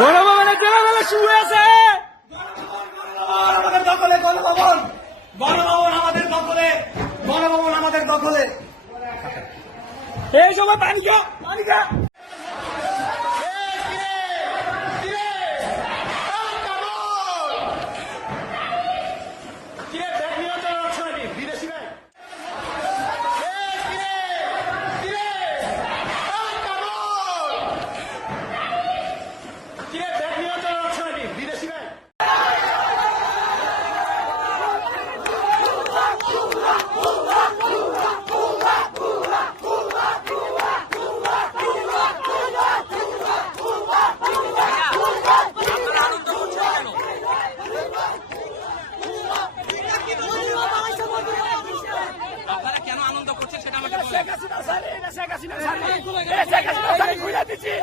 গণভবনের জেলাবেলা শুরু হয়েছে। আমাদের দখলে গণভবন, গণভবন আমাদের দখলে, গণভবন আমাদের দখলে। এই সময় পানি খা, পানি খা। কেন আনন্দ করছেন সেটা আমাকে বলুন। Sheikh Hasina sir, Sheikh Hasina sir, Sheikh Hasina sir খুলে দিচ্ছি।